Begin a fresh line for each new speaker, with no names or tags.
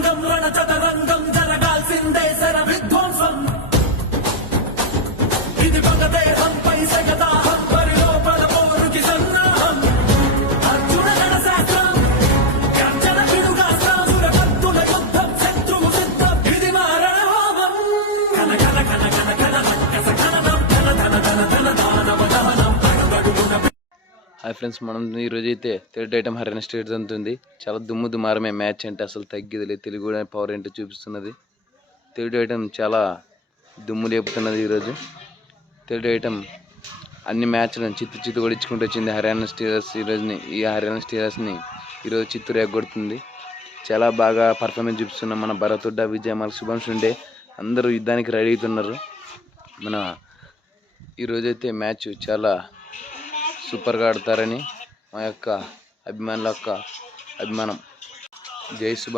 రంగం రణ చదరంగం జరగాల్సిందే శర విధ్వంసం ఇది పగదేహంపై
హాయ్ ఫ్రెండ్స్ మనం ఈరోజు అయితే థర్డ్ ఐటమ్ హర్యానా స్టేట్ ఉంది. చాలా దుమ్ము దుమారమే మ్యాచ్ అంటే అసలు తగ్గేది లేదు తెలుగు పవర్ ఏంటో చూపిస్తున్నది. థర్డ్ ఐటమ్ చాలా దుమ్ము లేపుతున్నది ఈరోజు థర్డ్ ఐటమ్ అన్ని మ్యాచ్లను చిత్తు చిత్తు కొడించుకుంటూ వచ్చింది హర్యానా స్టీరర్స్ ఈరోజుని ఈ హర్యానా స్టీరర్స్ని ఈరోజు చిత్తూరు ఎగ్గొడుతుంది చాలా బాగా పర్ఫార్మెన్స్ చూపిస్తున్న మన భరతుడ్డ విజయ్ మన శుభం ఉండే అందరూ యుద్ధానికి రెడీ అవుతున్నారు. మన ఈరోజైతే మ్యాచ్ చాలా సూపర్గా ఆడతారని మా యొక్క అభిమానుల యొక్క అభిమానం. జై శుభ